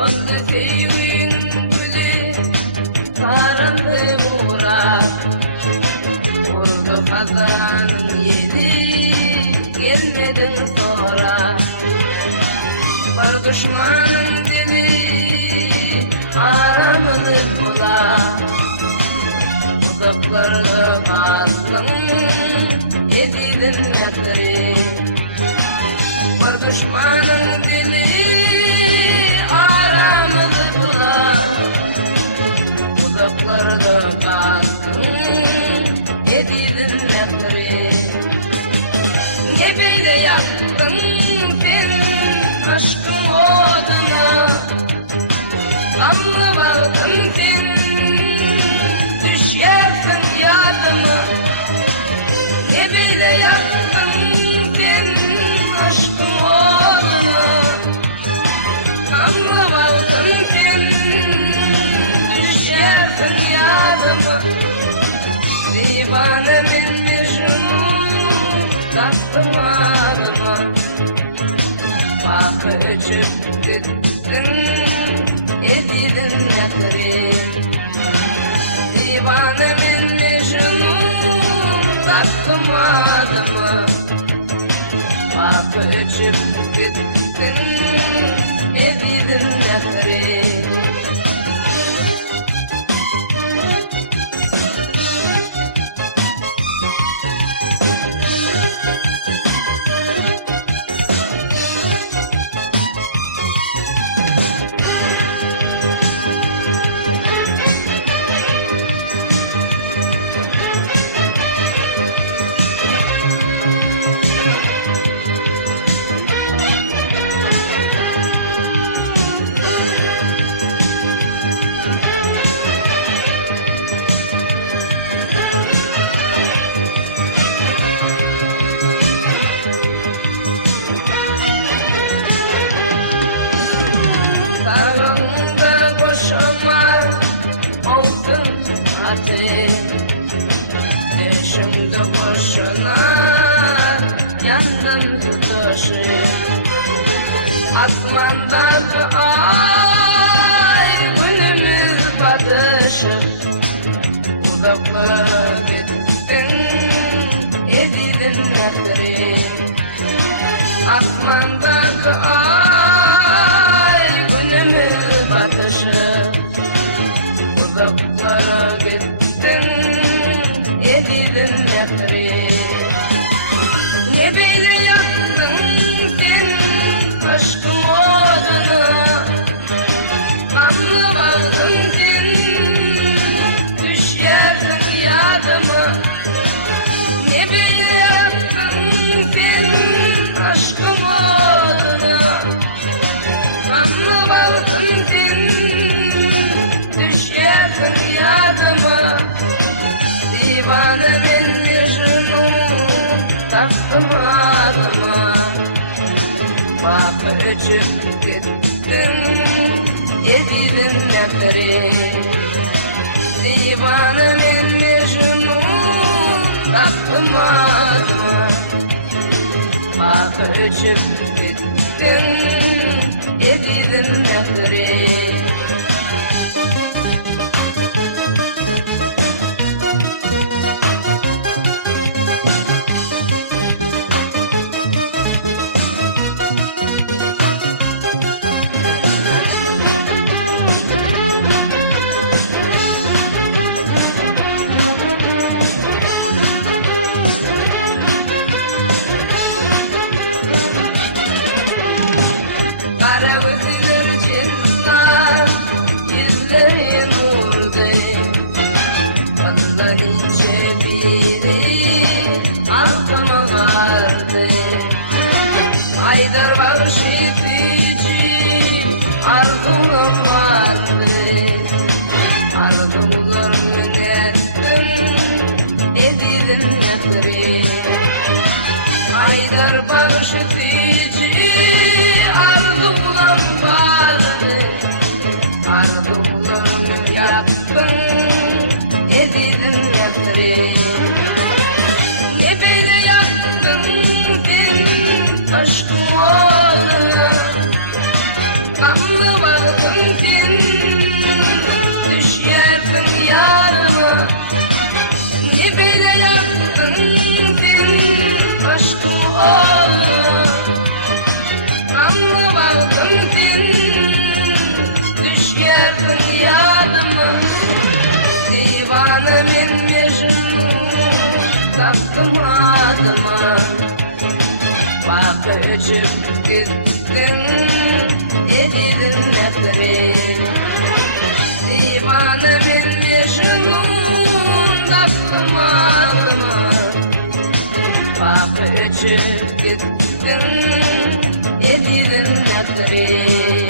Soldu sevginin gülü, sarıldı Murat. Vurdu kazanın yedi, gelmedin sonra. Var düşmanın dili, aramını bula. Uzaklarda kaldın, yedidin netri. Var düşmanın dili, aramızı bula. Uzaklarda kaldın, yedidin netri. Ne böyle yaktın sen aşkın oduna, kanlı bağdın sen, düşersin yadıma. Ne böyle yaktın sen aşkın oduna, kanlı bağdın sen, düşersin yadıma. Divane min mecnun, taktım ağrıma. Bakı içip gittin, edildin netri. Divane min mecnun, taktım ağrıma. Bakı içip gittin, edildin netri. Şimdi boşuna yandım tutuşu. Asmandaki ay günümüz batışır. Uzaklara gittin, edildin netri. Asmandaki ay günümüz batışır. Uzaklara gittin, edildin netri. Ne böyle yaktın sen aşkın oduna, kanlı bağdın sen, düşersin yadıma. Ne böyle yaktın sen aşkın oduna, kanlı bağdın sen, düşersin yadıma. Divane min mecnun, taktım ağrıma. Bakı içip gittin, yedildin netri. Divane min mecnun, taktım ağrıma. Bakı içip gittin, yedildin netri. Kara gözler çınlar, yüzleri nurdu. Fazla ince biri altıma vardı. Haydar Bakşitici arzular vardı. Arzular yönettim, edildin netri. Haydar Bakşitici arzular vardı. içip gittin, edildin nefret. Divane bilmişim, daktımazımı. Bak içip gittin, edildin nefret.